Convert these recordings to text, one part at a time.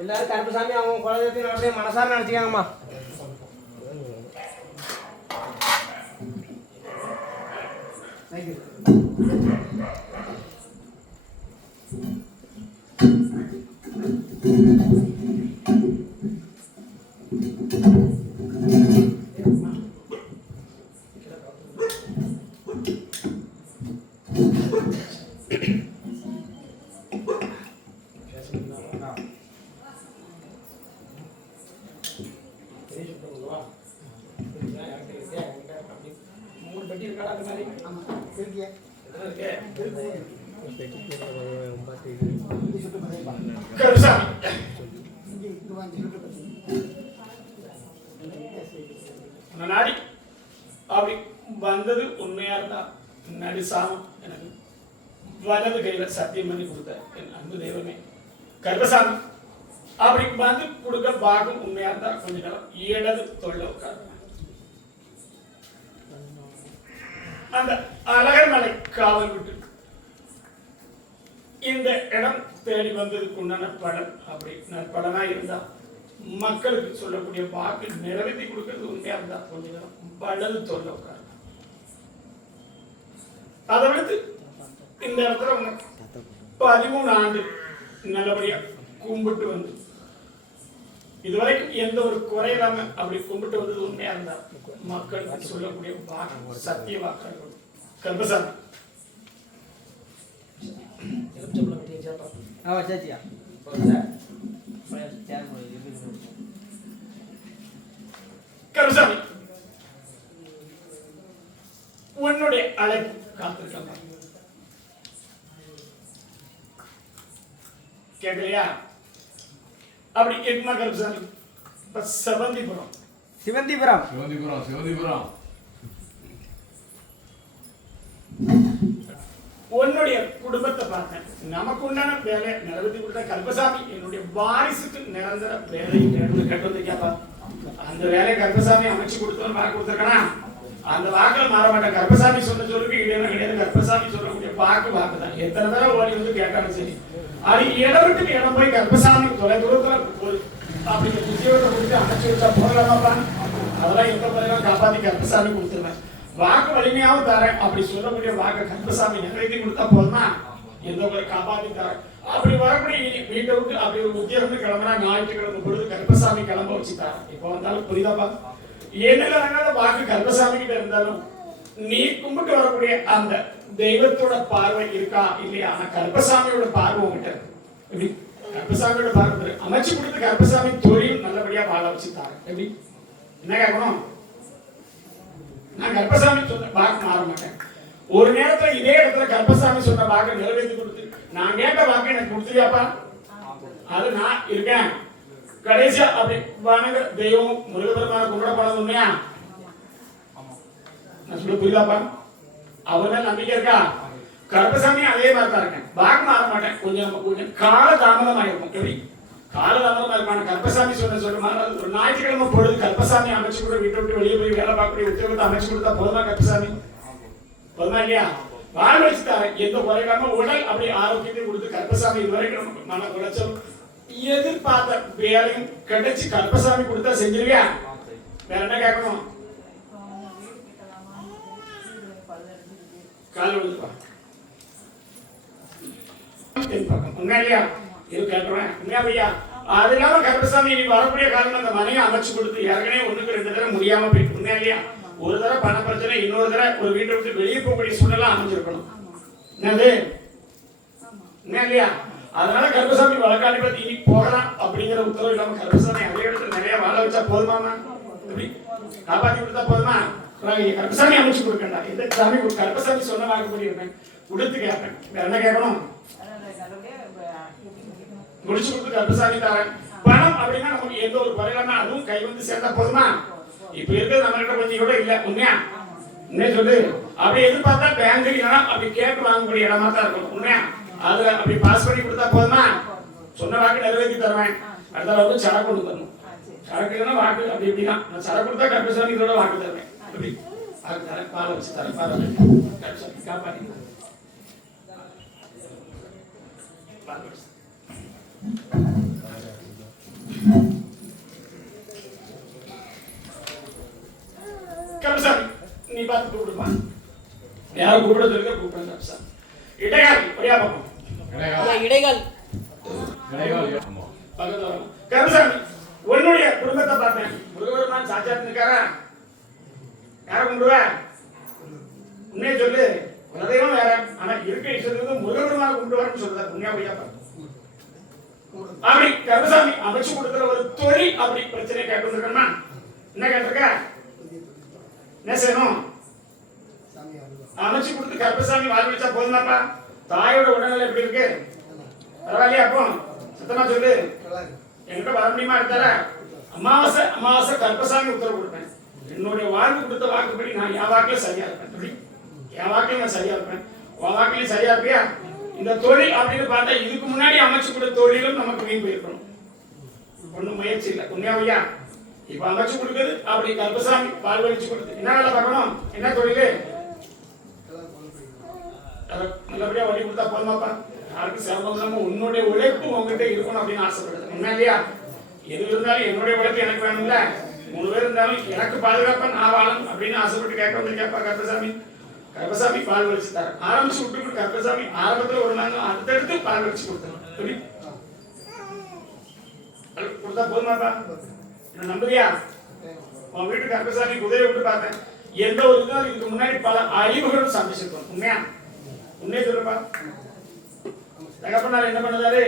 எல்லாரும் கருப்பசாமி அவங்க குலதெய்வத்தையும் அப்படியே மனசார நினைச்சுக்காங்கம்மா. நாடி அப்படி வந்தது உண்மையா இருந்தா நடிசாமம் எனக்கு வலது கையில சத்தியம் பண்ணி கொடுத்த என் அன்பு தெய்வமே கருப்பசாமி அப்படி வந்து கொடுக்க பாகம் உண்மையா இருந்தா கொஞ்ச நேரம் இடது தொழில உட்காரு. அந்த அழகர் மலை காவல் விட்டு இந்த இடம் தேடி வந்ததுக்கு உண்டான பலன் அப்படி பலனா இருந்தா மக்களுக்கு சொல்லக்கூடிய வாக்கு நிறைவேற்றி கொடுக்கிறது உண்மையா இருந்தா கொஞ்ச நேரம் வலது தொழில உட்காரு. அதை விடுத்து இந்த இடத்துல 13 ஆண்டு நல்லபடியா கும்பிட்டு வந்து இதுவரைக்கும் எந்த ஒரு குறை இல்லாம அப்படி கும்பிட்டு வந்தது உண்மையா இருந்தா மக்களுக்கு சொல்லக்கூடிய வாக்கு சத்திய வாக்கு கருப்பசாமி கருப்பசாமி உன்னுடைய அழைப்பு காத்திருக்க கேட்கலையா? அப்படி கேட்குமா கருப்பசாமி? இப்ப சிவந்திபுரம் சிவந்திபுரம் சிவந்திபுரம் சிவந்திபுரம் உன்னுடைய குடும்பத்தை பார்த்தேன். நமக்கு உண்டான வேலை நிறைவேற்றி கொடுத்த கருப்பசாமி என்னுடைய வாரிசுக்கு நிரந்தர வேலை கேட்டு வந்திருக்கியாப்பா. அந்த வேலையை கருப்பசாமி அமைச்சு கொடுத்தவன் வாக்கு கொடுத்துருக்கானா? அந்த வாக்கில் மாற மாட்டேன். கருப்பசாமி சொன்ன சொல்லுக்கு இடையில கிடையாது. கருப்பசாமி சொல்லக்கூடிய வாக்கு தான். எத்தனை தடவை ஓடி வந்து கேட்டாலும் சரி, அது இடம் விட்டு இடம் போய் கருப்பசாமி தொலை தூரத்துல போய் அப்படிங்கிற விஜயோட கொடுத்து அமைச்சு வச்சா போகலாமாப்பா? அதெல்லாம் எந்த பிள்ளைகளும் காப்பாத்தி கருப்பசாமி கொடுத்துருவேன். வாக்கு வலிமையாவும் தரேன். அப்படி சொல்லக்கூடிய வாக்கு கருப்பசாமி நிறைவேற்றி கொடுத்தா போதுமா? எந்த பிள்ளை காப்பாத்தி தரேன். அப்படி வரக்கூடிய வீட்டை விட்டு அப்படி ஒரு உத்தியோகம் கிளம்புனா ஞாயிற்றுக்கிழமை பொழுது கருப்பசாமி கிளம்ப வச்சுட்டாரு. இப்ப வந்தாலும் புரியுதாப்பா? என்னில வாக்கு கருப்பசாமி கிட்ட இருந்தாலும் நீ கும்பிட்டு வரக்கூடிய அந்த தெய்வத்தோட பார்வை இருக்கா இல்லையா? ஆனா கருப்பசாமியோட பார்வை உங்ககிட்ட எப்படி? கருப்பசாமியோட பார்வை அமைச்சு கொடுத்து கருப்பசாமி தொழில் நல்லபடியா வாழ வச்சுட்டாரு. எப்படி என்ன கேட்கணும்? நான் கருப்பசாமி சொன்ன வாக்கு மாற மாட்டேன். ஒரு நேரத்துல இதே இடத்துல கருப்பசாமி சொன்ன வாக்கு நிறைவேற்றி கொடுத்து நான் கேட்ட வாக்கு எனக்கு கொடுத்துறியாப்பா? அது நான் இருக்கேன். கடைசியா அப்படி வணங்க தெய்வம் முருகபெருமான கும்பிட போனது உண்மையா? நான் சொல்ல புரியுதாப்பா? அவர்தான் நம்பிக்கை இருக்கா? கருப்பசாமி அதே மாதிரி தான் இருக்கேன். வாக்கு மாற மாட்டேன். கொஞ்சம் கால தாமதம் ஆயிருக்கும். எப்படி கால தாமதம் இருப்பான கருப்பசாமி சொல்ல ஒரு ஞாயிற்றுக்கிழமை பொழுது கருப்பசாமி அமைச்சு கூட வீட்டை விட்டு வெளியே போய் வேலை பார்க்கக்கூடிய உத்தியோகத்தை அமைச்சு கொடுத்தா போதுமா? கருப்பசாமி போதுமா இல்லையா? வாழ வச்சுட்டாரு. எந்த குறையில்லாம உடல் அப்படி ஆரோக்கியத்தை கொடுத்து கருப்பசாமி இதுவரைக்கும் மன குறைச்சல் எதிர்பார்த்த வேலையும் கிடைச்சு கருப்பசாமி கொடுத்தா செஞ்சிருவியா? வேற என்ன கேட்கணும்? கால விழுதுப்பா உண்மையா இல்லையா? இது கேட்கிறேன் உண்மையா ஐயா? அது இல்லாம கருப்பசாமி நீ வரக்கூடிய காலம் அந்த மனையை அமைச்சு கொடுத்து ஏற்கனவே 1க்கு 2 தடவை முடியாம போயிட்டு உண்மையா இல்லையா? ஒரு தடவை பண பிரச்சனை, இன்னொரு தடவை ஒரு வீட்டை விட்டு வெளியே போகக்கூடிய சூழ்நிலை அமைஞ்சிருக்கணும். என்னது உண்மையா இல்லையா? அதனால கருப்பசாமி வழக்காளி பத்தி இனி போகலாம் அப்படிங்கிற உத்தரவு இல்லாம கருப்பசாமி அதே இடத்துல நிறைய வாழ வச்சா போதுமாமா? எப்படி காப்பாத்தி கொடுத்தா போதுமா? கருப்பசாமி அமைச்சு கொடுக்கண்டா. எந்த சாமி கருப்பசாமி சொன்ன வாக்குப்படி இருப்பேன் கொடுத்து கேட்பேன். வேற என்ன கேட்கணும்? முடிச்சு கொடுத்து கருப்பசாமி தரேன். பணம் அப்படின்னா நமக்கு எந்த ஒரு குறையிலாம அதுவும் கை வந்து சேர்ந்தா போதுமா? இப்ப இருக்கிறது நம்ம கிட்ட கொஞ்சம் கூட இல்ல. உண்மையா என்ன சொல்லு? அப்படி எதிர்பார்த்தா பேங்க் இல்லைன்னா அப்படி கேட்டு வாங்கக்கூடிய இடமா தான் இருக்கும். உண்மையா அதுல அப்படி பாஸ் பண்ணி கொடுத்தா போதுமா? சொன்ன வாக்கு நிறைவேற்றி தருவேன். அடுத்த அளவுக்கு சரக்கு கொண்டு தரணும். சரக்கு இல்லைன்னா வாக்கு அப்படி இப்படிதான். நான் சரக்கு கொடுத்தா கருப்பசாமி இதோட வாக்கு தருவேன். அப்படி வாக்கு தரேன். பாலை வச்சு தரேன். பாலை கருப்பசாமி காப்பாற்றி கொடுப்பேன் கருப்பசாமி. இடைகால் ஒரே பக்கம் இடைகால் பக்கத்துல வரணும். கருப்பசாமி உன்னுடைய குடும்பத்தை பார்த்தேன். முருகபெருமான் சாட்சாத் இருக்காரா? யாரை கும்பிடுவ? உண்மையை சொல்லு. குலதெய்வம் வேற, ஆனா இருக்க இஷ்டத்துக்கு முருகபெருமான கும்பிடுவாருன்னு சொல்றாரு. உண்மையா பொய்யா பாரு. அப்படி கருப்பசாமி அமைச்சு கொடுக்கிற ஒரு தொழில் அப்படி பிரச்சனை கேட்டுருக்கா? என்ன கேட்டிருக்க? என்ன செய்யணும்? அமைச்சு கொடுத்து கருப்பசாமி வாழ் வச்சா போதுமாப்பா? தாயோட உடல்நிலை எப்படி இருக்கு? பரவாயில்லையா? அப்போ சத்தமா சொல்லு. என்கிட்ட வர முடியுமா? எடுத்தார அமாவாசை அமாவாசை கருப்பசாமி உத்தரவு கொடுப்பேன். என்னுடைய வாழ்வு கொடுத்த வாக்குப்படி நான் என் வாக்குல சரியா இருப்பேன். என் வாக்குல நான் சரியா இருப்பேன். உன் வாக்குலயும் சரியா இருப்பியா? இந்த தொழில் அப்படின்னு பார்த்தா இதுக்கு முன்னாடி அமைச்சு கொடுத்த தொழிலும் நமக்கு வீண் போயிருக்கணும். ஒன்றும் முயற்சி இல்லை. உண்மையா? இப்ப அமைச்சு கொடுக்குது அப்படி கருப்பசாமி வாழ்வழிச்சு கொடுத்து என்ன வேலை பார்க்கணும்? என்ன தொழில்? நல்லபடியா வழி கொடுத்தா போதுமாப்பா? யாருக்கும் சிரமம் இல்லாம உன்னுடைய உழைப்பு உங்ககிட்ட இருக்கணும் அப்படின்னு ஆசைப்படுது. உண்மை இல்லையா? எது இருந்தாலும் என்னுடைய உழைப்பு எனக்கு வேணும்ல. 3 பேர் இருந்தாலும் எனக்கு பாதுகாப்பா நான் வாழணும் அப்படின்னு ஆசைப்பட்டு கேட்க வந்திருக்கேப்பா கருப்பசாமி. கருப்பசாமி பால் வலிச்சு தர ஆரம்பிச்சு விட்டு கருப்பசாமி ஆரம்பத்துல ஒரு நாள் அடுத்தடுத்து பால் வலிச்சு கொடுத்தேன். கொடுத்தா போதுமாப்பா? என்ன நம்புறியா? உன் வீட்டு கருப்பசாமி உதவி விட்டு பார்த்தேன். எந்த ஒரு இதுவும் இதுக்கு முன்னாடி பல அழிவுகளும் சந்திச்சிருக்கோம். உண்மையா? உண்மையை சொல்லுப்பா. தகப்பனார் என்ன பண்ணதாரு?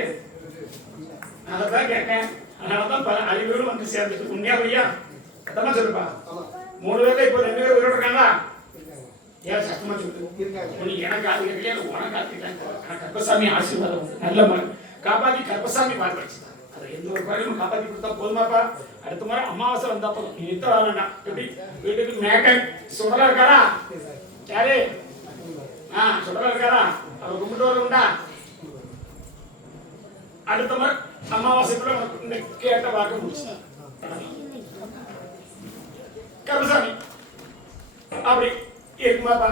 அதான் கேட்டேன். அதனாலதான் பல அழிவுகளும் வந்து சேர்ந்துட்டு. உண்மையா பொய்யா? சத்தமா சொல்லுப்பா. 3 பேர்ல இப்போ 2 பேர் உயிரோட இருக்காங்களா? ஏன் சத்தமா சொல்லு. நீ எனக்கு அது கேட்கலையா? உனக்கு காத்துக்கிட்டேன். கருப்பசாமி ஆசீர்வாதம் நல்ல மகன் காப்பாத்தி கருப்பசாமி பால் வச்சுதான். அதை எந்த ஒரு குறையும் காப்பாத்தி கொடுத்தா போதுமாப்பா? அடுத்த முறை அமாவாசை வந்தா போதும். நீ நித்த வர வேண்டாம். எப்படி வீட்டுக்கு மேக்கன் சுடலா இருக்காரா? யாரு? சுடலா இருக்காரா? அவர் கும்பிட்டு வருண்டா. அடுத்த முறை அமாவாசைக்குள்ள கேட்ட வாக்கு முடிச்சு கருப்பசாமி அப்படி இருக்குமாப்பா?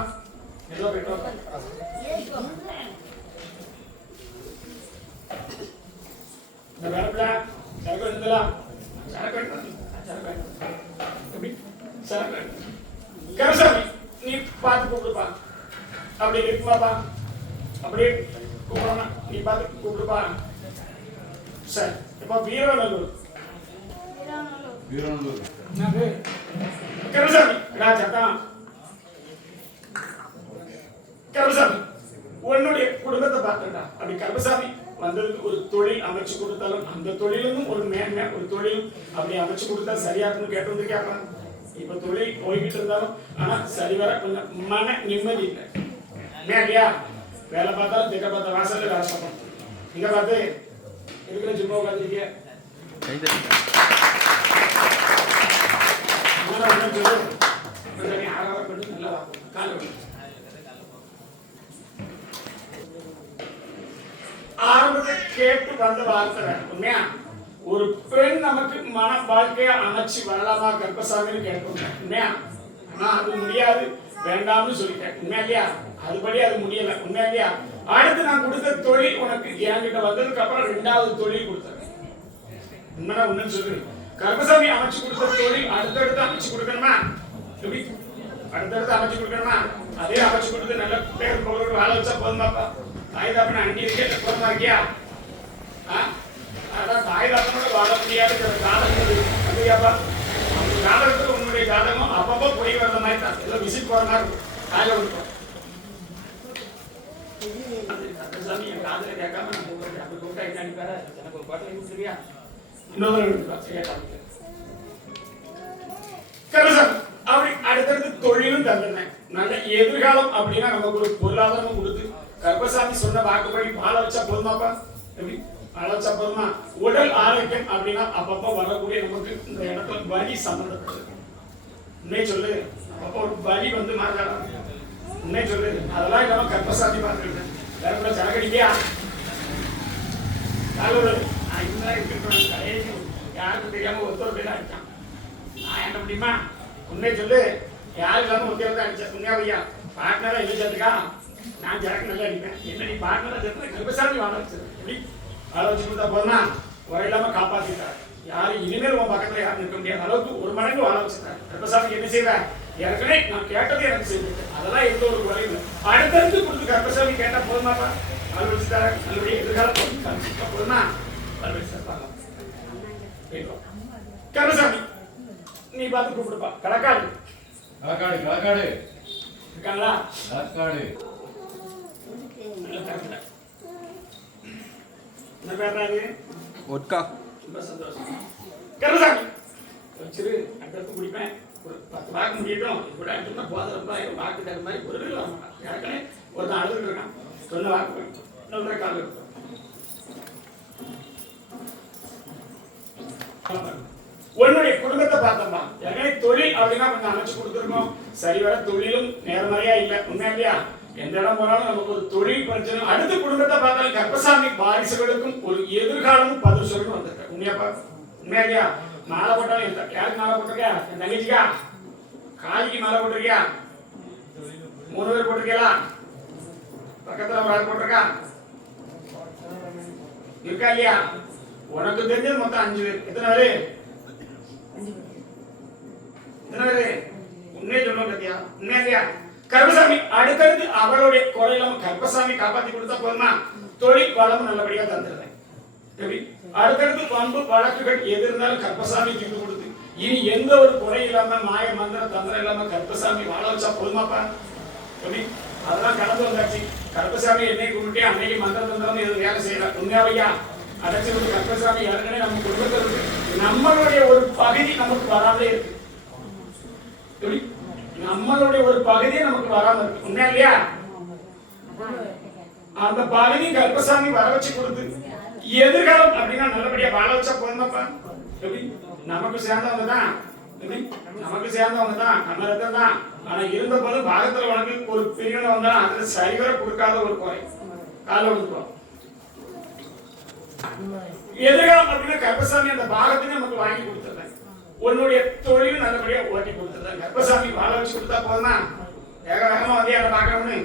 ஏதோ போயிட்டு இந்த வேலைப்பில சரக்கு எடுத்துலாம். சரக்கு கருப்பசாமி நீ பார்த்து கூப்பிடுப்பா. அப்படி இருக்குமாப்பா? அப்படியே கூப்பிடணும். நீ பார்த்து கூப்பிடுப்பா. சரி. இப்போ வீரநல்லூர் கருப்பசாமி ராஜாதான். கருப்பசாமி உன்னுடைய குடும்பத்தை பார்த்துட்டா. அப்படி கருப்பசாமி வந்ததுக்கு ஒரு தொழில் அமைச்சு கொடுத்தாலும் அந்த தொழிலும் ஒரு மேன்மை ஒரு தொழிலும் அப்படி அமைச்சு கொடுத்தா சரியா இருக்குன்னு கேட்டு வந்து கேட்கலாம். இப்ப தொழில் போய்கிட்டு இருந்தாலும் ஆனா சரிவர கொஞ்சம் மன நிம்மதி இல்லை. இல்லையா? வேலை பார்த்தாலும் திட்ட பார்த்த வாசல்ல வேலை பார்க்கணும். இங்க பார்த்து இருக்கிற சும்மா உட்காந்துருக்கீங்க. ஆரம்பத்தை கேட்டு வந்த வார்த்தை உண்மையா? ஒரு பெண் நமக்கு மன வாழ்க்கைய அமைச்சு வரலாமா கருப்பசாமின்னு கேட்போம். உண்மையா? ஆனா அது முடியாது, வேண்டாம்னு சொல்லிட்டேன். உண்மையா இல்லையா? அதுபடி அது முடியல. உண்மையா இல்லையா? அடுத்து நான் கொடுத்த தொழில் உனக்கு என்கிட்ட வந்ததுக்கு அப்புறம் 2வது தொழில் கொடுத்தேன். உண்மையா? உண்மைன்னு சொல்லு. கருப்பசாமி அமைச்சு கொடுத்த தொழில் அடுத்தடுத்து அமைச்சு கொடுக்கணுமா? எப்படி அடுத்தடுத்து அமைச்சு கொடுக்கணுமா? அதே அமைச்சு கொடுத்து நல்ல பேர் போகிறோம் வாழ வச்சா போதுமாப்பா? தாய்தாப்பன அண்டி இருக்கே போதுமா இருக்கியா? அதான் தாய்தாப்பனோட வாழ முடியாது ஜாதகம் அப்படியாப்பா? அந்த ஜாதகத்துல உன்னுடைய ஜாதகம் அப்பப்போ போய் வர்ற மாதிரி தான். ஏதோ விசிட் போற மாதிரி இருக்கும். காலையில் கொடுப்போம். கருப்பசாமி என் காதல கேட்காம நம்ம அப்படி கூப்பிட்டா என்ன அனுப்பாரு? எனக்கு ஒரு பாட்டு கொடுத்துருவியா? இன்னொரு கருப்பசாமி அப்படி அடுத்தடுத்து தொழிலும் தந்தேன். நல்ல எதிர்காலம் அப்படின்னா நமக்கு ஒரு பொருளாதாரம் கொடுத்து கருப்பசாமி சொன்ன வாக்குப்படி வாழ வச்சா போதுமாப்பா? எப்படி வாழ வச்சா போதுமா? உடல் ஆரோக்கியம் அப்படின்னா அப்பப்போ வரக்கூடிய நமக்கு இந்த இடத்துல வலி சம்பந்தப்பட்டது. உண்மையை சொல்லு. அப்பப்போ ஒரு வலி வந்து மாறாதான். உண்மையை சொல்லு. அதெல்லாம் இல்லாம கருப்பசாமி பார்த்துருக்கேன். வேற சரக்கடிக்கையா? யாருக்கும் தெரியாம ஒருத்தர் பேர் அடிச்சான். நான் என்ன முடியுமா? உண்மையை சொல்லு. யாரு இல்லாம ஒருத்தர் தான் அடிச்சேன். உண்மையா ஐயா? பார்ட்னரா இல்லை சேர்த்துக்கா? நான் ஜனக்கு நல்லா அடிப்பேன். என்ன நீ பார்ட்னரா சேர்த்து கருப்பசாமி வாழ வச்சிரு. எப்படி வாழ வச்சு கொடுத்தா போதுமா? வர இல்லாம காப்பாத்திட்டார். யாரும் இனிமேல் உன் பக்கத்துல யாரும் இருக்க முடியாத அளவுக்கு 1 மடங்கு வாழ வச்சுட்டார். கருப்பசாமி என்ன செய்யற? ஏற்கனவே நான் கேட்டது எனக்கு செஞ்சுட்டேன். அதெல்லாம் எந்த ஒரு குறையும் இல்லை. அடுத்தடுத்து கொடுத்து கருப்பசாமி கேட்டா போதுமாப்பா? அது வச்சு தர நல்லபடியா எதிர்காலம் போதுமா? அது வச்சு தரலாம். கருப்பசாமி நீ பார்த்து கூப்பிடுப்பா. களக்காடு இருக்காங்களா? என்ன பேர்றாரு? ஒட்கா. ரொம்ப சந்தோஷம். கருப்பசாமி வச்சிரு, அடுத்து குடிப்பேன். ஒரு 10 வாக்கு முடியட்டும். இப்படி அடிச்சோம்னா போதும். வாக்கு தர மாதிரி ஒரு வர மாட்டான். ஏற்கனவே ஒருத்தன் அழுதுட்டு இருக்கான். சொன்ன வாக்கு நல்ல காலம் இருக்கும். உன்னுடைய குடும்பத்தை பார்த்தோம்பா. ஏற்கனவே தொழில் அப்படின்னா கொஞ்சம் அமைச்சு கொடுத்துருக்கோம். சரிவர தொழிலும் நேர்மறையா இல்லை. உண்மையா இல்லையா? எந்த இடம் போனாலும் நமக்கு ஒரு தொழில் பிரச்சனை. அடுத்த குடும்பத்தை பார்த்தாலும் கருப்பசாமி வாரிசுகளுக்கும் ஒரு எதிர்காலமும் பதில் சொல்லணும் வந்திருக்க. உண்மையாப்பா? உண்மையா இல்லையா? மாலை போட்டாலும் யாருக்கு மாலை போட்டிருக்கியா? என் தங்கச்சிக்கா? காலிக்கு மாலை போட்டிருக்கியா? 3 பேர் போட்டிருக்கீங்களா? பக்கத்துல ஒரு ஆள் போட்டிருக்கா இருக்கா இல்லையா? உனக்கு தெரிஞ்சது மொத்தம் 5 பேர். எத்தனை பேரு? 5 பேரு. உண்மையை சொல்லுவோம் பத்தியா? உண்மையா இல்லையா? கருப்பசாமி அடுத்தடுத்து அவளுடைய குறையிலாம கருப்பசாமி காப்பாத்தி கொடுத்தா போதுமா? தொழில் வளம் நல்லபடியா தந்துடுறேன். எப்படி? அடுத்தடுத்து பண்பு வழக்குகள் எது இருந்தாலும் கருப்பசாமி தீர்த்து கொடுத்து இனி எந்த ஒரு குறை இல்லாம மாய மந்திர தந்திரம் இல்லாம கருப்பசாமி வாழ வச்சா போதுமாப்பா? எப்படி? அதெல்லாம் கடந்து வந்தாச்சு. கருப்பசாமி என்னைக்கு கும்பிட்டே அன்னைக்கு மந்திர தந்திரம் எதுவும் வேலை செய்யல. உண்மையாவையா? அடைச்சி ஒரு கருப்பசாமி ஏற்கனவே நம்ம குடும்பத்தில் இருக்கு. நம்மளுடைய ஒரு பகுதி நமக்கு வராமலே இருக்கு. எப்படி? நம்மளுடைய ஒரு பகுதியே நமக்கு வராம இருக்கு. உண்மையா இல்லையா? அந்த பகுதி கருப்பசாமி வர வச்சு கொடுத்து எதிர்காலம் அப்படின்னா நல்லபடியா வாழ வச்சா போதுமாப்பா? எப்படி? நமக்கு சேர்ந்தவங்க தான். எப்படி? நமக்கு சேர்ந்தவங்க தான். நம்ம ரத்தம் தான். ஆனா இருந்த போது பாகத்துல உனக்கு ஒரு பிரிவினை வந்தாலும் அதுல சரிவர கொடுக்காத ஒரு குறை கால கொடுப்போம். எதிர்காலம் அப்படின்னா கருப்பசாமி அந்த பாகத்தினை நமக்கு வாங்கி கொடுத்துருந்தேன். உன்னுடைய தொழில் நல்லபடியா ஓட்டி கொடுத்துருந்தேன். கருப்பசாமி வாழ வச்சு கொடுத்தா போதுமா? வேக வேகமா வந்து அதை பார்க்கணும்னு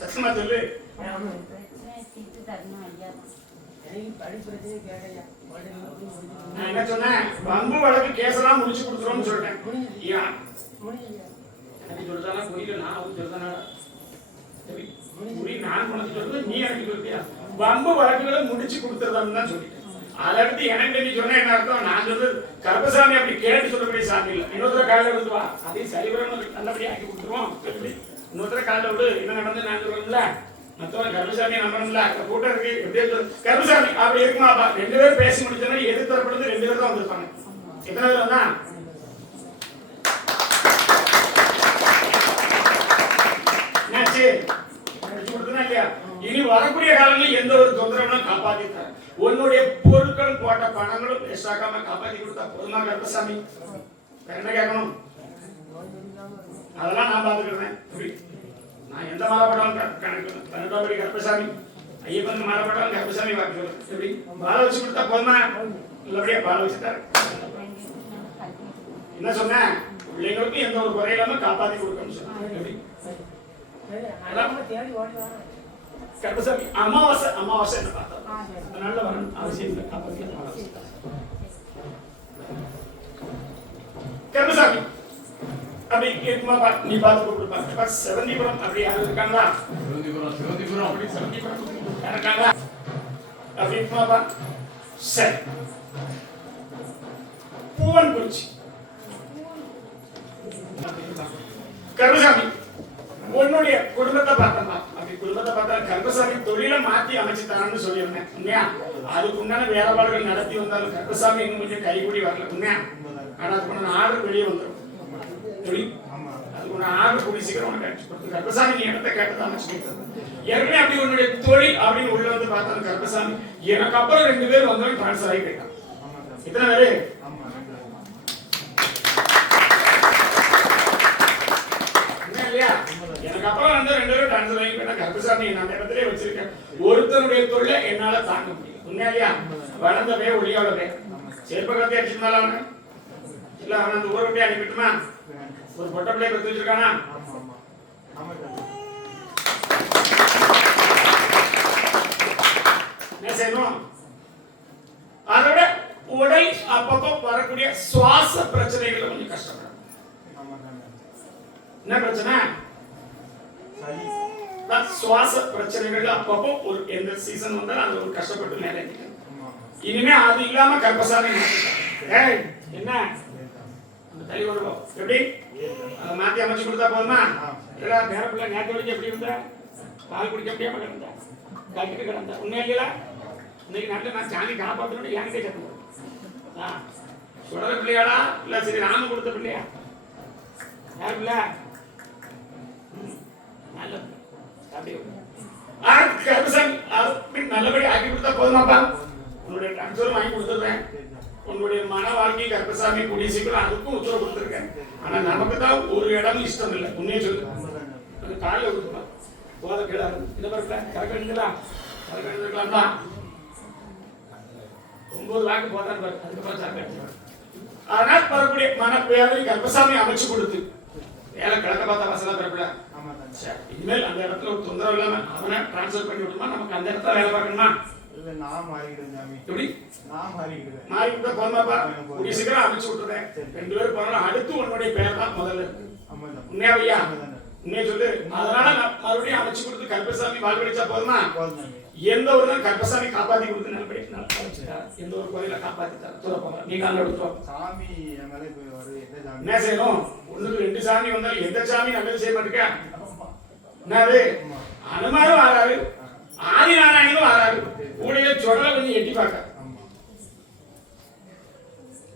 சத்தியமா சொல்லு. நான் என்ன சொன்னேன்? வம்பு வழக்கு கேஸெல்லாம் முடிச்சு கொடுத்துருவோம்னு சொல்லிட்டேன். எனக்கு சொல்றதா புரியல. நான் வந்து சொல்றேன் நான் உனக்கு சொல்றது நீ எனக்கு சொல்றியா? வம்பு வழக்குகளை முடிச்சு கொடுத்துறதான்னு தான் சொல்லிட்டேன். அதை அடுத்து எனக்கு நீ சொன்ன என்ன அர்த்தம்? நான் சொல்றது கருப்பசாமி அப்படி கேட்டு சொல்லக்கூடிய சாமி இல்லை. இன்னொருத்தர காலையில விடுவா. அதையும் சரிவரம் நல்லபடியா ஆக்கி கொடுத்துருவோம். இன்னொருத்தர காலையில விடு. என்ன நடந்து நான் சொல்றேன்ல மத்தவங்க கருப்பசாமி நம்பணும்ல. கூட்டம் இருக்கு. எப்படியே கருப்பசாமி அப்படி இருக்குமாப்பா? 2 பேர் பேசி முடிச்சோன்னா எது தரப்படுது 2 பேர் தான் வந்திருப்பாங்க. எத்தனை பேர் வந்தா? என்னாச்சு? இல்லையா? இனி வரக்கூடிய காலங்களில் எந்த ஒரு தொந்தரவும் காப்பாத்தி தர. உன்னுடைய பொருட்கள் போட்ட பணங்களும் வேஸ்ட் ஆகாம காப்பாத்தி கொடுத்தா போதுமா கருப்பசாமி? என்ன கேட்கணும்? அதெல்லாம் நான் பாத்துக்கிறேன். நான் எந்த மாலை போட்டாலும் கணக்கு 12ஆம் படி கருப்பசாமி, ஐயப்பனுக்கு மாலை போட்டாலும் கருப்பசாமி வாக்கு சொல்லுது. எப்படி? பாலை வச்சு கொடுத்தா போதுமா? நல்லபடியா பாலை வச்சுட்டாரு. என்ன சொன்ன? பிள்ளைங்களுக்கும் எந்த ஒரு குறையில்லாம காப்பாத்தி கொடுக்கணும்னு சொன்னேன். எப்படி? கருப்பசாமி அமாவாசை என்ன பார்த்தா நல்ல வரணும் அவசியம். கருப்பசாமி அப்படி இருக்குமா? நீ பார்த்து கொடுப்பாங்க. செவந்திபுரம் அப்படி யாரும் இருக்காங்களா? இருக்காங்களா? அப்படி இருக்குமாப்பா? சரி. பூவன் குறிச்சி கருப்பசாமி உன்னுடைய குடும்பத்தை பார்த்தா அப்படி குடும்பத்தை பார்த்தா கருப்பசாமி தொழிலை மாத்தி அமைச்சு தரணும்னு சொல்லியிருந்தேன். உண்மையா? அதுக்கு உண்டான வேலைப்பாடுகள் நடத்தி வந்தாலும் கருப்பசாமி இன்னும் கொஞ்சம் கைகூடி வரல. உண்மையா? ஆனா அதுக்கு ஆர்டர் வெளியே வந்துடும். அதுக்கு ஆர்டர் கூடி சீக்கிரம் உனக்கு கருப்பசாமி நீ இடத்தை கேட்டதான் அமைச்சு ஏற்கனவே அப்படி உன்னுடைய தொழில் அப்படின்னு உள்ள வந்து பார்த்தாலும் கருப்பசாமி எனக்கு அப்புறம் 2 பேர் வந்தவங்க டிரான்ஸ்பர் ஆகி போயிட்டான். எத்தனை பேரு? எனக்கு அப்புறம் வந்து 2 பேரும் டான்ஸ் வாங்கி போயிட்டா. கருப்பசாமி நான் இடத்திலே வச்சிருக்கேன். ஒருத்தனுடைய தொழிலை என்னால தாங்க முடியும். உண்மையா இல்லையா? வளர்ந்தவே ஒளியோடவே சேர்ப்பகத்தை அடிச்சுருந்தாலும் இல்ல அவன் அந்த ஊரை விட்டு அனுப்பிட்டுமா? ஒரு பொட்டை பிள்ளைய பத்தி வச்சிருக்கானா? என்ன செய்யணும்? அதோட உடல் அப்பப்போ வரக்கூடிய சுவாச பிரச்சனைகள் கொஞ்சம் கஷ்டப்படும். என்ன பிரச்சனை? சுவாச பிரச்சனைகள் அப்பப்போ ஒரு எந்த சீசன் வந்தாலும் அது ஒரு கஷ்டப்பட்டு மேலே இனிமே அது இல்லாம கர்ப்பசாமி ஏய் என்ன அந்த தள்ளி வருவோம் எப்படி அதை மாத்தி அமைச்சு கொடுத்தா போதுமா? இல்ல வேற பிள்ளை நேற்று வரைக்கும் எப்படி இருந்த? பால் குடிக்க முடியாம கிடந்தா கட்டிட்டு கிடந்தா உண்மையா இல்லையா? இன்னைக்கு நாட்டில் நான் சாமி காப்பாற்றணும் என்கிட்டே கற்றுக்கிறேன். சுடல பிள்ளையாடா இல்ல சரி ராம கொடுத்த பிள்ளையா? யார் பிள்ளை? நல்லது நல்லபடி ஆக்கி கொடுத்தா போதுமாப்பா? உன்னுடைய ட்ரான்ஸ்ஃபர் வாங்கி கொடுத்துருக்கேன். உன்னுடைய மன வாழ்க்கை கர்ப்பசாமி கூடிய சீக்கிரம் அதுக்கும் உத்தரவு கொடுத்துருக்கேன். ஆனா நமக்கு தான் ஒரு இடமும் இஷ்டம் இல்லை. உன்னே சொல்லு அந்த காலையில் கொடுத்துப்பா போத கேடாது இந்த மாதிரி கரெக்ட் எழுதலாம் கரெக்ட் எழுதிருக்கலாம்டா 9 வாக்கு போதான் பாரு அதுக்கப்புறம் சாப்பிட்டு ஆனால் வரக்கூடிய மனப்பேரை கர்ப்பசாமி அமைச்சு கொடுத்து வேலை கிழக்க பார்த்த வசதா பிறப்பில இனிமேல் அந்த இடத்துல ஒரு தொந்தரவு இல்லாம அவனை டிரான்ஸ்ஃபர் பண்ணி விட்டுமா? நமக்கு அந்த இடத்துல வேலை பார்க்கணுமா? இல்ல நான் மாறிக்கிறேன் சாமி. எப்படி நான் மாறிக்கிறேன்? மாறிக்கிட்ட போதுமாப்பா? கூடிய சீக்கிரம் அமைச்சு விட்டுறேன். 2 பேரும் போனாலும் அடுத்து உன்னுடைய பேர் தான் முதல்ல இருக்கு. உண்மையா ஐயா? உண்மையை சொல்லு. அதனால நான் மறுபடியும் அமைச்சு கொடுத்து கர்ப்பசாமி வாழ் கிடைச்சா போதுமா? எந்த ஒரு நாள் கர்ப்பசாமி காப்பாத்தி கொடுத்து நல்லபடி எந்த ஒரு கோயில காப்பாத்தி தர நீங்க அங்க எடுத்துவோம் சாமி என்ன செய்யணும்? 1 2 சாமி வந்தாலும் எந்த சாமி நல்லது செய்ய மாட்டேங்க. என்னது அனுமாரும் ஆறாரு ஆதி நாராயணனும் ஆறாரு கூடையில சொடல கொஞ்சம் எட்டி பார்க்க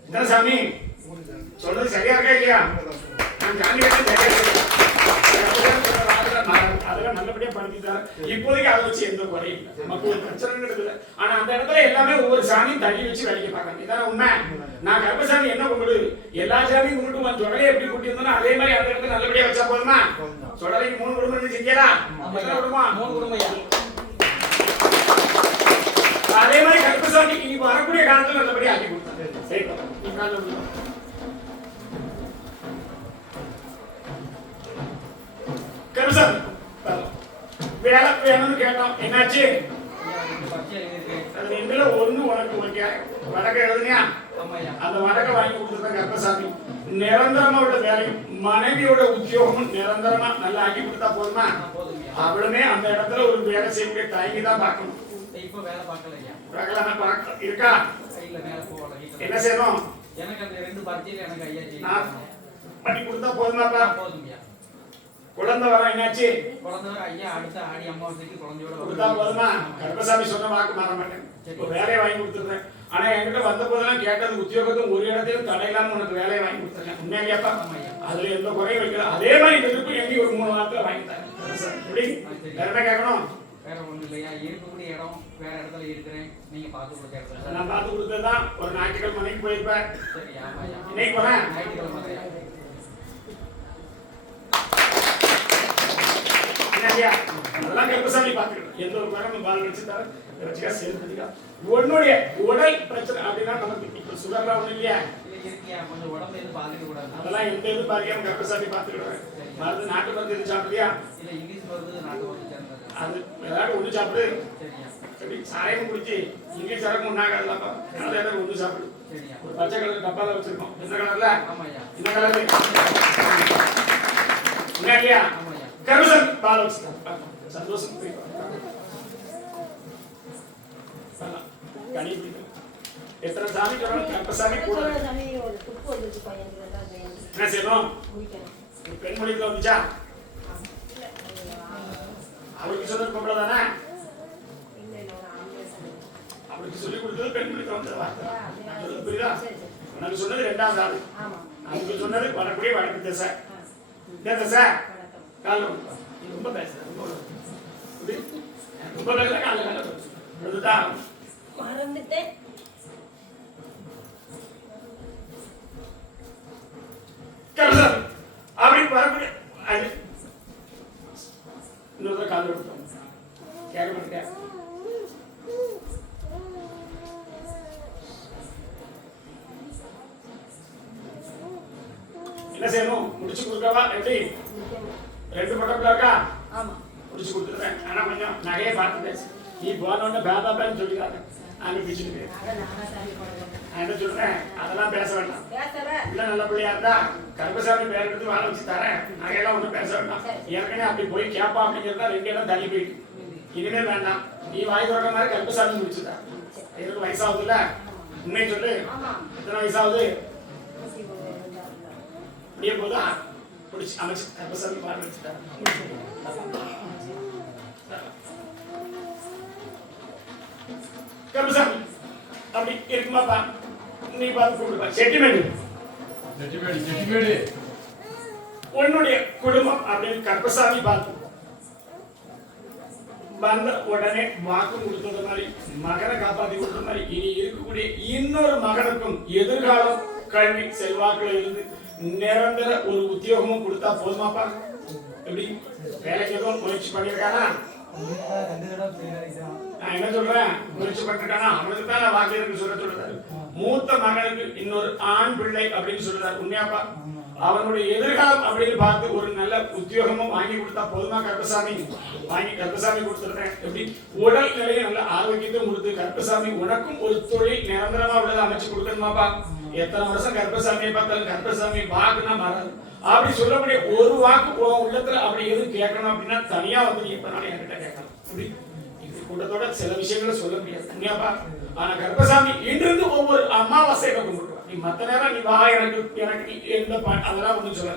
என்ன சாமி சொல்றது சரியா இருக்கா இல்லையா? நான் சாமி அதெல்லாம் நல்லபடியா படுத்திட்டார். இப்போதைக்கு அதை வச்சு எந்த குறையும் இல்லை. நமக்கு ஒரு பிரச்சனை இருக்குது. ஆனா அந்த இடத்துல எல்லாமே ஒவ்வொரு சாமியும் தள்ளி வச்சு வேலைக்கு பார்க்கணும். இதான உண்மை. நான் கர்ப்பசாமி என்ன கும்பிடு எல்லா சாமியும் கும்பிட்டு சொடலை எப்படி கூட்டி இருந்தோம் அதே மாதிரி அந்த இடத்துல நல்லபடியா வச்சா போதுமா? சொடலைக்கு 3 குடும்பம் செஞ்சீங்களா? குடும்பம் 3 குடும்பம். அதே மாதிரி கர்ப்பசாமி இனி வரக்கூடிய காலத்துல நல்லபடியா ஆக்கி கொடுத்தாங்க. சரி கர்ப்பசாமி வேலை வேணும்னு கேட்டோம். என்னாச்சு? அது எதுல ஒண்ணு உனக்கு வடக்க எழுதுனியா? அந்த வடக்க வாங்கி கொடுத்துருக்க கர்ப்பசாமி நிரந்தரமா உள்ள வேலை மனைவியோட உத்தியோகமும் நிரந்தரமா நல்லா ஆக்கி கொடுத்தா போதுமா? அவளுமே அந்த இடத்துல ஒரு வேலை செய்யக்கூடிய தாய்க்கு தான் பார்க்கணும். இப்ப வேலை பார்க்கலையா? இருக்கா? என்ன செய்யணும்? எனக்கு அந்த 2 பரிச்சையில எனக்கு ஐயா பண்ணி கொடுத்தா போதுமாப்பா? போதும்யா. குழந்தை வர என்னாச்சு? குழந்தை ஐயா அடுத்த ஆடி அமாவாசைக்கு குழந்தையோட கொடுத்தா போதுமா? கர்ப்பசாமி சொன்ன வாக்கு மாற மாட்டேன். வேலையை வாங்கி கொடுத்துருக்கேன். ஆனா என்கிட்ட வந்த போதெல்லாம் கேட்டது உத்தியோகத்தும் ஒரு இடத்தையும் தடையில்லாம உனக்கு வேலையை வாங்கி கொடுத்துருக்கேன். உண்மையாப்பா? அதுல எந்த குறையும் வைக்கல. அதே மாதிரி திருப்பி எங்கேயும் ஒரு 3 வாரத்துல வாங்கி தரேன். எப்படி வேற என்ன கேட்கணும்? வேற ஒண்ணு இல்லையா? இருக்கக்கூடிய இடம் வேற இடத்துல இருக்கிறேன். நீங்க பார்த்து கொடுத்த இடத்துல நான் பார்த்து கொடுத்ததுதான். ஒரு ஞாயிற்றுக்கிழமை மணிக்கு போயிருப்பேன். சரி ஆமாயா. இன்னைக்கு போறேன். ஞாயிற்றுக்கிழமை அதெல்லாம் கர்ப்பசாமி பார்த்துக்கணும். எந்த ஒரு குழந்தை பால் வச்சு தர வச்சுக்கா சேர்த்துக்கா. உன்னுடைய உடல் பிரச்சனை அப்படின்னா நமக்கு இப்ப சுகர்லாம் ஒண்ணு இல்லையா? கொஞ்சம் உடம்பு எதுவும் பாதிக்க கூடாது. அதெல்லாம் எந்த இது பாதிக்காம கர்ப்பசாமி பார்த்துக்கிடுவேன். மருந்து நாட்டு மருந்து எது சாப்பிடுறியா? இல்ல இங்கிலீஷ் மருந்து நாட்டு மருந்து சேர்ந்தது. அது ஏதாவது ஒண்ணு சாப்பிடு. சரியா? சரி சாயம் குடிச்சு இங்கிலீஷ் சரக்கு ஒண்ணாகாதுலப்பா. அதனால ஏதாவது ஒண்ணு சாப்பிடு. சரியா? ஒரு பச்சை கலர் டப்பால வச்சிருக்கோம். என்ன கலர்ல? ஆமாயா. என்ன கலர்? என்ன இல்லையா? ஆமாயா. கர்ப்பசாமி பால் வச்சு சந்தோஷம் போய் எத்தனை சாமி கர்ப்பசாமி கூட என்ன செய்யணும்? பெண் மொழிக்கு வந்துச்சா? அவருக்கு சொன்னது பொம்பளை தானே? அவருக்கு சொல்லி கொடுத்தது பெண் மொழிக்கு வந்ததா? புரியுதா? எனக்கு சொன்னது 2வது ஆள். அவருக்கு சொன்னது வரக்கூடிய வடக்கு திசை. இந்த திசை கால ரொம்ப பேசுறேன். ரொம்ப பேசல கால கால அதுதான் மறந்துட்டேன். அப்படி வரக்கூடிய இன்னொரு கால எடுத்தோம். கேட்க மாட்டேன். என்ன செய்யணும்? முடிச்சு கொடுக்கவா? எப்படி 2 பட்டத்துல இருக்கா? ஆமா முடிச்சு கொடுத்துருவேன். ஆனா கொஞ்சம் நகையை பார்த்து பேசு. நீ போனோன்னு பேபாபான்னு சொல்லிக்காங்க. அங்க பிச்சுட்டு போயிரு. நான் என்ன சொல்றேன், அதெல்லாம் பேச வேண்டாம். இல்ல நல்ல பிள்ளையா இருந்தா கருப்பசாமி பேர் எடுத்து வாழ வச்சு தரேன், நகையெல்லாம் ஒன்றும் பேச வேண்டாம். ஏற்கனவே அப்படி போய் கேப்பா அப்படிங்கிறதா 2 இடம் தள்ளி போயிட்டு. இனிமே வேண்டாம், நீ வாய் தொடர மாதிரி கருப்பசாமி முடிச்சுதா. எனக்கு வயசாகுதுல்ல, உண்மையை சொல்லு. எத்தனை வயசாகுது? அப்படியே போதா பிடிச்சி அமைச்சு கருப்பசாமி பாட வச்சுட்டா. கருப்பசாமி அப்படி இருக்குமாப்பா, நீ பார்த்து கூப்பிடுப்பா. செட்டிமேடு உன்னுடைய குடும்பம் அப்படின்னு கருப்பசாமி பார்த்து வந்த உடனே வாக்கு கொடுத்தது மாதிரி, மகனை காப்பாற்றி கொடுத்த மாதிரி, இனி இருக்கக்கூடிய இன்னொரு மகனுக்கும் எதிர்காலம் கல்வி செல்வாக்குல இருந்து நிரந்தர ஒரு உத்தியோகமும் கொடுத்தா போதுமாப்பா? எப்படி வேலைக்கு எதுவும் முயற்சி பண்ணிருக்கானா? நான் என்ன சொல்றேன், முயற்சி பண்ணிருக்கானா? அவனுக்கு தான் நான் வாக்கியருக்கு சொல்றாரு. மூத்த மகனுக்கு இன்னொரு ஆண் பிள்ளை அப்படின்னு சொல்றாரு. உண்மையாப்பா? அவனுடைய எதிர்காலம் அப்படின்னு பார்த்து ஒரு நல்ல உத்தியோகமும் வாங்கி கொடுத்தா போதுமா கருப்பசாமி? வாங்கி கருப்பசாமி கொடுத்துருக்கேன். எப்படி உடல் நிலையை நல்ல ஆரோக்கியத்தையும் கொடுத்து கருப்பசாமி உனக்கும் ஒரு தொழில் நிரந்தரமா உள்ளதை அமைச்சு கொடுக்கணுமாப்பா? எத்தனை வருஷம் கருப்பசாமியை பார்த்தாலும் கருப்பசாமி வாக்குன்னா மாறாது. அப்படி சொல்லக்கூடிய ஒரு வாக்கு உள்ளத்துல அப்படி எதுவும் கேட்கணும் அப்படின்னா தனியா வந்து நீ எப்ப நானும் என்கிட்ட கேட்கணும். அப்படி இது கூட்டத்தோட சில விஷயங்களை சொல்ல முடியாது. உண்மையாப்பா? ஆனா கருப்பசாமி இன்றிருந்து ஒவ்வொரு அமாவாசை கும்பிடுவான். நீ மத்த நேரம் நீ வா, எனக்கு நீ எந்த அதெல்லாம் ஒன்றும் சொல்ல.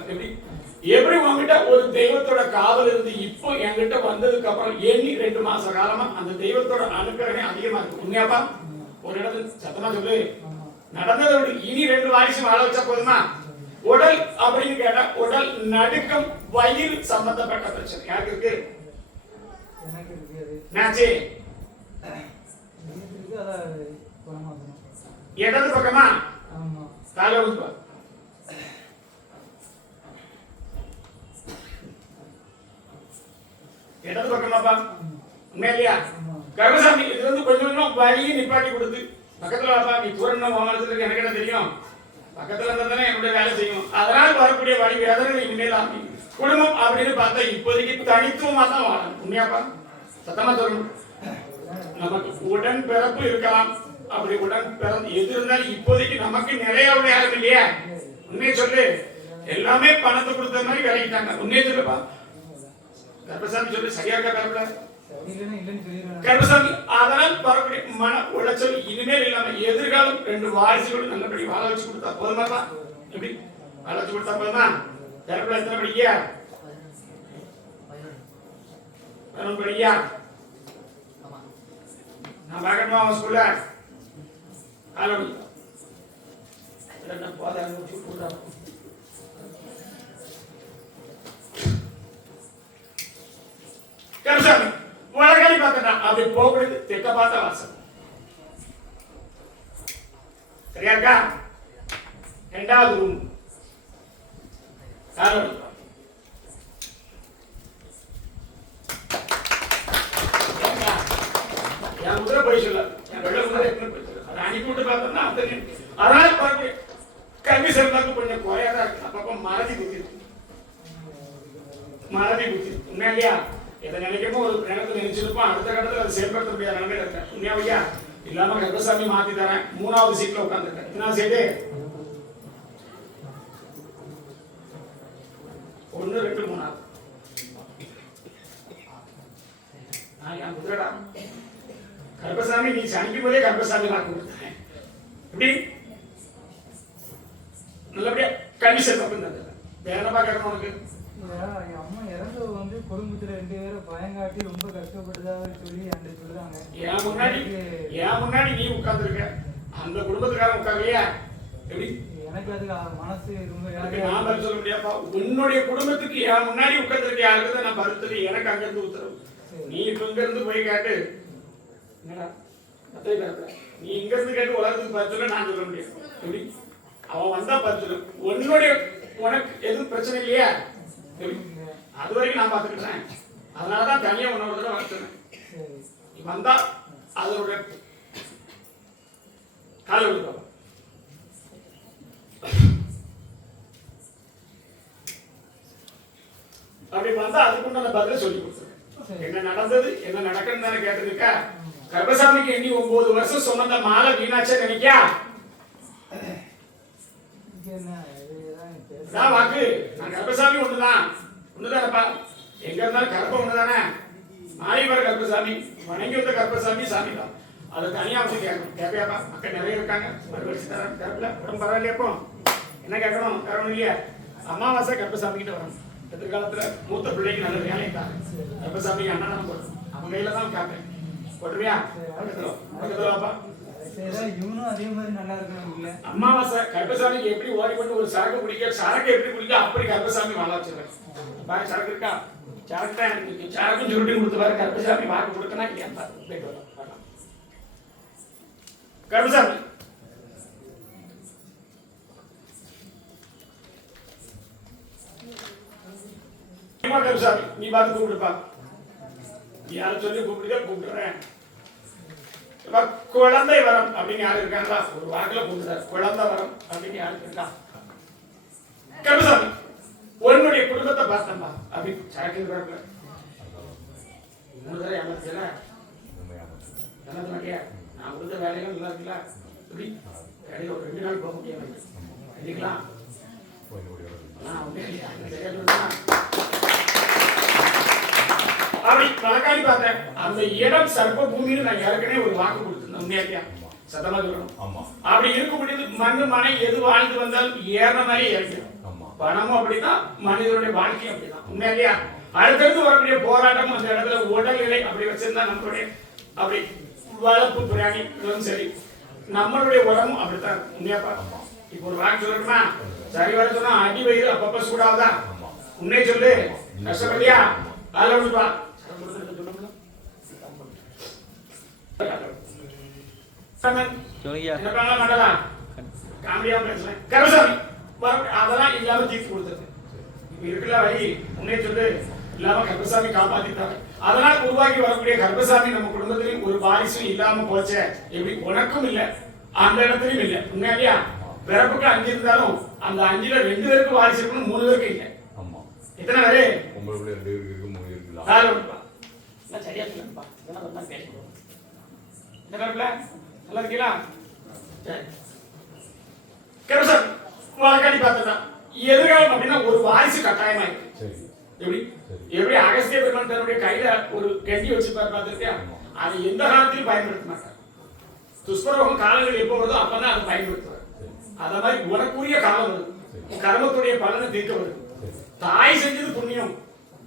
எப்படி உங்ககிட்ட ஒரு தெய்வத்தோட காவல் இருந்து இப்போ என்கிட்ட வந்ததுக்கு அப்புறம் எண்ணி 2 மாச காலமா அந்த தெய்வத்தோட அனுக்கிரகம் அதிகமா இருக்கு. உண்மையாப்பா? ஒரு இடத்துல சத்தமா சொல்லு. நடந்ததோடு இனி 2 வாரிசு வாழ வச்சா போதுமா? உடல் அப்படின்னு கேட்டா உடல் நடுக்கம், வயிறு சம்பந்தப்பட்ட பிரச்சனை யாருக்கு இருக்கு? இடது பக்கமா கால உட்பா. இடது பக்கமாப்பா? உண்மையிலையா? கருப்பசாமி இது வந்து கொஞ்சம் கொஞ்சம் வழியை நிப்பாட்டி கொடுத்து பக்கத்துல வாப்பா, நீ தூரம் வாங்கறதுக்கு எனக்கு என்ன தெரியும், பக்கத்துல இருந்தா என்னுடைய வேலை செய்யும். அதனால் வரக்கூடிய வழி வேதனை இனிமேல் ஆரம்பிக்கும். குடும்பம் அப்படின்னு பார்த்தா இப்போதைக்கு தனித்துவமா தான் வாழணும். உண்மையாப்பா? சத்தமா சொல்லணும். நமக்கு உடன் பிறப்பு இருக்கலாம். அப்படி உடன் பிறந்து எது இருந்தாலும் இப்போதைக்கு நமக்கு நிறைய யாரும் இல்லையா? உண்மையை சொல்லு. எல்லாமே பணத்தை கொடுத்த மாதிரி விளையிட்டாங்க. உண்மையை சொல்லுப்பா. கருப்பசாமி சொல்லு. சரியா இருக்கா கருப்பல? கருப்பசாமி அதனால் வரக்கூடிய மன உளைச்சல் இனிமேல் இல்லாம எதிர்காலம் 2 வாரிசுகளும் நல்லபடி வாழ வச்சு கொடுத்தா போதுமாப்பா? எப்படி வாழ வச்சு கொடுத்தா போதுமா? கருப்பல எத்தனை படிக்கியா? 11 படிக்கியா? நான் பார்க்கணுமா அவன் ஸ்கூல்ல? ஆலோடி கருப்பசாமி வடகாலி பார்த்தா அப்படி போகிறது தெற்க பார்த்த வாசல். சரியா இருக்கா? 2வது ரூம். என் குதிரை போய் சொல்ல, என் வெள்ள குதிரை எப்படி போய் சொல்ல, அதை அனுப்பி விட்டு பார்த்தோம்னா அதனால பார்க்க கல்வி செல்வாக்கு கொஞ்சம் குறையாதான் இருக்கு. அப்பப்போ மறதி புத்தி இருக்கு. உண்மையா இல்லையா? எதை நினைக்கிறப்போ ஒரு நேரத்தில் நினைச்சிருப்போம், அடுத்த கட்டத்தில் அதை செயல்படுத்த முடியாத நிலைமையில இருக்கேன். உண்மையா ஐயா? இல்லாம கருப்பசாமி மாத்தி தரேன். 3வது சீட்ல உட்காந்துருக்கேன். எத்தனாவது சீட்டு? 1 2 3வது. என் குதிரடா கருப்பசாமி. நீ சனிக்கு போதே கருப்பசாமி நான் கொடுத்தேன். எப்படி நல்லபடியா கல்வி செல்வம் வேற என்ன பார்க்கணும் உனக்கு? அம்மா இறந்து வந்து குடும்பத்துல 2 பேரும் பயங்காட்டி ரொம்ப கஷ்டப்பட்டதாக சொல்லி அந்த சொல்றாங்க. ஏன் முன்னாடி நீ உட்கார்ந்துருக்க, அந்த குடும்பத்துக்காரன் உட்கார்லையா? எப்படி எனக்கு அது மனசு ரொம்ப நான் பதில் சொல்ல முடியாப்பா. உன்னுடைய குடும்பத்துக்கு என் முன்னாடி உட்கார்ந்துருக்க யாருக்கு தான் நான் பதில். எனக்கு அங்க இருந்து உத்தரவு. நீ இப்ப இங்க இருந்து போய் கேட்டு என்னடா நீ இங்க இருந்து கேட்டு உலகத்துக்கு பதில் சொல்ல நான் சொல்ல முடியாது. எப்படி அவன் வந்தா பதில் சொல்லு. உன்னுடைய உனக்கு எதுவும் பிரச்சனை இல்லையா? அது வரைக்கும் நான் பாத்துக்கிறேன். அதனாலதான் தனியா உன்னோட தடவை வச்சுறேன். நீ வந்தா அதோட கால விடுப்பா. அப்படி வந்தா அதுக்குண்டான பதில சொல்லி கொடுத்துருக்கேன். என்ன நடந்தது என்ன நடக்குன்னு தானே கேட்டிருக்கா? கர்ப்பசாமிக்கு எண்ணி 9 வருஷம் சொன்ன மாலை வீணாச்சே நினைக்கியா? வாக்கு நான் கர்ப்பசாமி ஒண்ணுதானப்பா. எங்க இருந்தாலும் கர்ப்பம் ஒண்ணுதானே. மாலைவர கர்ப்பசாமி வணங்கி வந்த கர்ப்பசாமி சாமி தான். அதை தனியா வந்து கேட்கணும். கேட்பியாப்பா? மக்கள் நிறைய இருக்காங்க. மறுபடியும் தரேன் கருப்புல உடம்பு பரவாயில்லையப்போ என்ன கேட்கணும்? காரணம் இல்லையா? அமாவாசை கர்ப்பசாமி கிட்ட வரணும். எதிர்காலத்துல மூத்த பிள்ளைக்கு நல்ல வேலை தான். கர்ப்பசாமி அண்ணன் போடணும். அவங்க கையில தான் காப்பேன். போட்டுருவியா? பக்கத்துலப்பா இவனும் அதே மாதிரி நல்லா இருக்கணும் இல்ல. அமாவாசை கர்ப்பசாமிக்கு எப்படி ஓடி பண்ணி ஒரு சரக்கு பிடிக்க, சரக்கு எப்படி பிடிக்க அப்படி கர்ப்பசாமி வாழ வச்சிருக்கேன். பாரு சரக்கு இருக்கா? சரக்கு தான் எனக்கு இருக்கு. சரக்கும் சுருட்டி கொடுத்து பாரு. கர்ப்பசாமி வாக்கு கொடுத்தனா இல்லையா? போயிட்டு வரலாம். கர்ப்பசாமி கர்ப்பசாமி நீ பார்த்து கூப்பிடுப்பா. நீ யாரும் சொல்லி கூப்பிடுறேன். குழந்தை வரம் அப்படின்னு யாரு இருக்காங்களா? ஒரு வாக்குல கூப்பிடுறாரு. குழந்தை வரம் அப்படின்னு யாருக்கு இருக்கா? கர்ப்பசாமி உன்னுடைய குடும்பத்தை பார்த்தம்பா அப்படின்னு சரக்கு பார்க்கல. 3 தடவை ஏமாத்தல. ஏமாத்த மாட்டியா? நான் கொடுத்த வேலைகள் நல்லா இருக்குல்ல? இப்படி இடையில ஒரு 2 நாள் போக முடியாது இல்லைங்களா? அப்படி பழக்காடி பார்த்தேன். அந்த இடம் சர்ப்ப பூமின்னு நான் ஏற்கனவே ஒரு வாக்கு கொடுத்திருந்தேன். உண்மையா? சத்தமா சொல்லணும். அப்படி இருக்க முடியாது. மண்ணு மனை எது வாழ்ந்து வந்தாலும் ஏற மாதிரி ஏறிடும். பணமும் அப்படிதான், மனிதனுடைய வாழ்க்கையும் அப்படிதான். உண்மையா? அடுத்தடுத்து வரக்கூடிய போராட்டம் அந்த இடத்துல உடல்நிலை அப்படி வச்சிருந்தா நம்மளுடைய அப்படி வளர்ப்பு பிராணிகளும் சரி, நம்மளுடைய உடம்பும் அப்படித்தான். உண்மையாப்பா? இப்போ ஒரு வாக்கு சொல்லணுமா? சரி வர சொன்னா அடி வயிறு அப்பப்ப சூடாவதா? உண்மையை சொல்லு. கஷ்டப்படியா? அதில் விடுப்பா. அதெல்லாம் இல்லாம தீர்த்து கொடுத்தது. இப்ப இருக்குல்ல வழி, உன்னை சொல்லு இல்லாம கர்ப்பசாமி காப்பாத்திட்டாங்க. அதனால் உருவாக்கி வரக்கூடிய கர்ப்பசாமி நம்ம குடும்பத்திலையும் ஒரு வாரிசும் இல்லாம போச்சே. எப்படி? உனக்கும் இல்ல, அந்த இடத்துலயும் இல்ல. உண்மையா? பிறப்புக்கு 5 இருந்தாலும் அந்த 5ல 2 பேருக்கு வாரிசு இருக்கணும், 3 பேருக்கு இல்ல. எத்தனை பேரு? உங்களுக்கு 2 பேருக்கு இருக்கு, 3 பேருக்கு இல்ல. சரியா சொல்லுங்கப்பா. இதெல்லாம் பேசணும். இந்த கருப்புல நல்லா இருக்கீங்களா? சரி. கர்ப்பசாமி வாக்காடி பார்த்தா எதிர்காலம் அப்படின்னா ஒரு வாரிசு கட்டாயமா இருக்கு. எப்படி? எப்படி அகஸ்திய பெருமான் தன்னுடைய கையில ஒரு கண்டி வச்சுப்பாரு பார்த்திருக்கியா? அதை எந்த காலத்திலும் பயன்படுத்த மாட்டார். துஷ்பிரயோகம் காலங்கள் எப்போ வருதோ அப்பதான் அதை பயன்படுத்துவார். அத மாதிரி உனக்குரிய காலம் வருது. கர்மத்துடைய பலனை தீர்க்க வருது. தாய் செஞ்சது புண்ணியம்,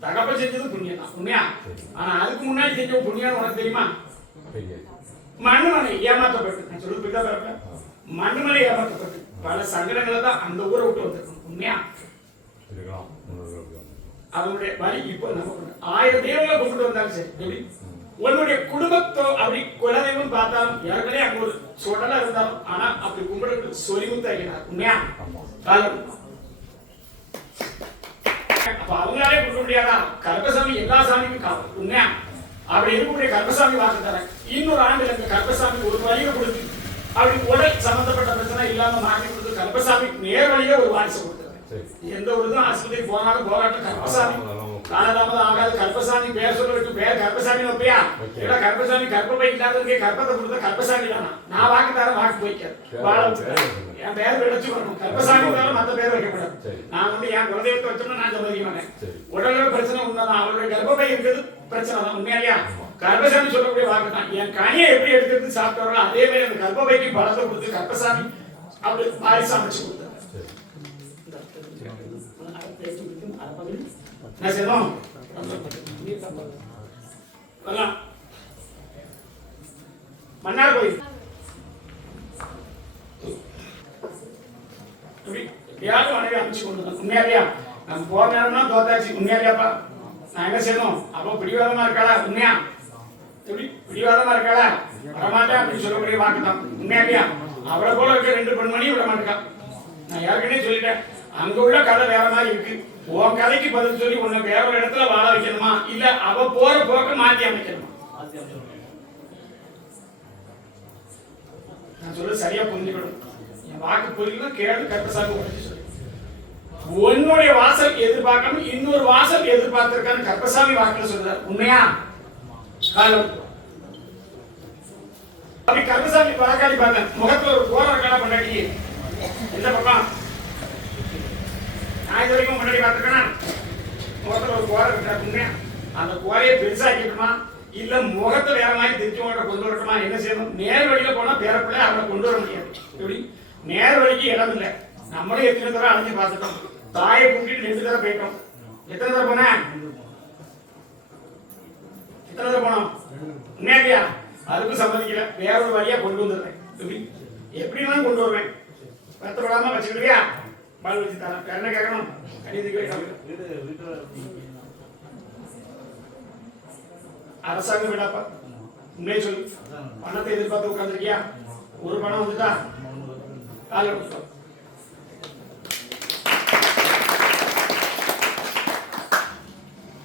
தகப்ப செஞ்சது புண்ணியம் தான். உண்மையா? ஆனா அதுக்கு முன்னாடி செஞ்ச புண்ணியம் உனக்கு தெரியுமா? மண்ணுமலை ஏமாற்றப்பட்டு, நான் சொல்றது புரியுதா பாருங்க? மண்ணுமலை ஏமாற்றப்பட்டு பல சங்கடங்களை தான் அந்த ஊரை விட்டு வந்திருக்கணும். உண்மையா? அவனுடைய வழி இப்போ நம்ம 1000 தெய்வங்களை கொண்டு வந்தாலும் சரி. எப்படி? உன்னுடைய குடும்பத்தோ அப்படி குலதெய்வம் பார்த்தாலும் ஏற்கனவே அங்க ஒரு சுடலா இருந்தாலும் ஆனா அப்படி கும்பிடுறது சொலிமுத்து ஆகினார். உண்மையா? அப்ப அவங்களாலே கொடுக்க முடியாதா? கர்ப்பசாமி எல்லா சாமிக்கும் காவல். உண்மையா? அப்படி இருக்கக்கூடிய கர்ப்பசாமி வாக்கு தரேன். இன்னொரு ஆண்டு எனக்கு கர்ப்பசாமி ஒரு வழியை கொடுத்து அப்படி உடல் சம்பந்தப்பட்ட பிரச்சனை இல்லாம மாற்றி கொடுத்து கர்ப்பசாமி நேர் வழியில ஒரு வாரிசு கொடுத்துறேன். எந்த ஒரு இதுவும் ஆஸ்பத்திரி போனாலும் போராட்டம் கர்ப்பசாமி காலதாமதம் ஆகாது. கர்ப்பசாமி பேர் சொல்றதுக்கு பேர் கர்ப்பசாமி வைப்பியா? ஏன்னா கர்ப்பசாமி கர்ப்பப்பை இல்லாதவங்க கர்ப்பத்தை கொடுத்த கர்ப்பசாமி தானா? நான் வாக்கு தர வாக்கு போய்க்காது. என் பேர் விடச்சு வரணும். கர்ப்பசாமி தவிர மத்த பேர் வைக்கப்படாது. நான் வந்து என் குலதெய்வத்தை வச்சோம்னா நான் சம்மதிக்க உடல்ல பிரச்சனை உண்மைதான். அவருடைய கர்ப்பப்பை இருக்கிறது பிரச்சனை தான். உண்மையா? கர்ப்பசாமி சொல்லக்கூடிய வாக்கு தான். என் கனியை எப்படி எடுத்துட்டு சாப்பிட்டாரோ அதே மாதிரி அந்த கர்ப்பப்பைக்கு பலத்தை கொடுத்து கர்ப்பசாமி அப்படி வாரிசு அமைச்சு கொடுத்தாரு. மன்னார் கோயில் யாரும் அனைவரும் அமைச்சு கொண்டு உண்மையாரியா? நம்ம போற நேரம்னா தோத்தாச்சு. உண்மையாரியாப்பா? நான் என்ன செய்யணும்? அப்போ பிடிவாதமா இருக்காளா? உண்மையா? எப்படி பிடிவாதமா இருக்காளா? வரமாட்டேன் அப்படின்னு சொல்லக்கூடிய வாக்கு தான். உண்மையாரியா? அவளை போல இருக்க 2 பெண்மணியும் விட மாட்டேன். நான் ஏற்கனவே சொல்லிட்டேன். அங்க உள்ள கதை வேற மாதிரி இருக்கு. உன் கதைக்கு பதில் சொல்லி உன்னை வேற ஒரு இடத்துல வாழ வைக்கணுமா இல்ல அவ போற போக்க மாத்தி அமைக்கணுமா? நான் சொல்றது சரியா புரிஞ்சுக்கணும். என் வாக்கு புரியணும். கேள்வி கர்ப்பசாமி உடனே சொல்லு. உன்னுடைய வாசல் எதிர்பார்க்கணும், இன்னொரு வாசல் எதிர்பார்த்திருக்கான்னு கர்ப்பசாமி வாக்குல சொல்றாரு. உண்மையா? காலம் அப்படி கருப்பசாமி பழக்காடி பார்த்தேன். முகத்துல ஒரு கோர இருக்கான பண்ணாடி இந்த பக்கம் நான் இது வரைக்கும் முன்னாடி பார்த்துருக்கேன். முகத்துல ஒரு கோர இருக்கா, அந்த கோரையை பெருசாக்கிட்டுமா இல்ல முகத்தை வேற மாதிரி திருச்சி கொண்டு வரட்டுமா, என்ன செய்யணும்? நேர் வழியில போனா பேரப்பிள்ளை அவரை கொண்டு வர முடியாது. எப்படி நேர் வழிக்கு இடம் இல்லை. நம்மளே எத்தனை தடவை அழைஞ்சி பார்த்துட்டோம். தாயை கூட்டிட்டு 2 தடவை போயிட்டோம். எத்தனை தடவை போனேன்? எத்தனை தடவை போனோம்? உண்மையா? அதுக்கும் சம்மதிக்கல. வேற ஒரு வழியா கொண்டு வந்துடுறேன். எப்படினாலும் கொண்டு வருவேன். பத்து விடாம வச்சுக்கிறியா? பால் வச்சு தரேன். என்ன கேட்கணும்? அரசாங்கம் விடாப்பா. உண்மையை சொல்லு. பணத்தை எதிர்பார்த்து உட்கார்ந்துருக்கியா? ஒரு பணம் வந்துட்டா காலை கொடுத்தோம்.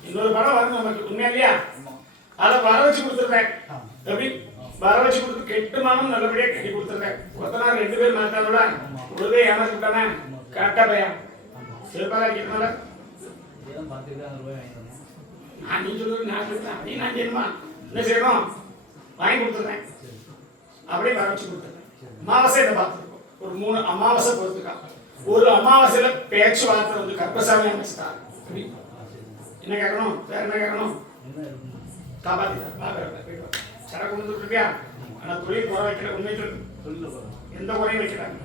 இன்னொரு பணம் வரும் நமக்கு. உண்மையா இல்லையா? அதை வர வச்சு கொடுத்துருக்கேன். எப்படி வர வச்சு கொடுத்து கெட்டுமானும் நல்லபடியா கட்டி கொடுத்துருக்கேன். கொத்தனார் 2 பேர் மாத்தானோட உடவே ஏமாத்திட்டானே. கரெக்டா பையா சிறப்பாக இருக்கனால நான் நீ சொல்லுறது நான் சொல்றேன். நீ நான் செய்யணுமா? என்ன செய்யணும்? வாங்கி கொடுத்துருக்கேன். அப்படியே வர வச்சு கொடுத்துருக்கேன். அமாவாசை என்ன பார்த்துருக்கோம். ஒரு 3 அமாவாசை பொறுத்துக்கா. ஒரு அமாவாசையில பேச்சுவார்த்தை வந்து கருப்பசாமி அமைச்சுட்டாங்க. என்ன கேட்கணும்? வேற என்ன கேட்கணும்? காப்பாத்திட்டார். சரக்கு கொடுத்துட்டு இருக்கியா? ஆனா தொழில் குறை வைக்கிற. உண்மை சொல்லு. எந்த குறையும் வைக்கிறாங்க.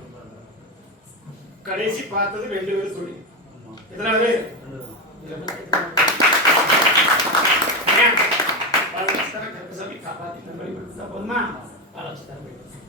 கடைசி பார்த்தது 2 பேர் தொழில். எத்தனாவது? கருப்பசாமி காப்பாத்தி போதுமா?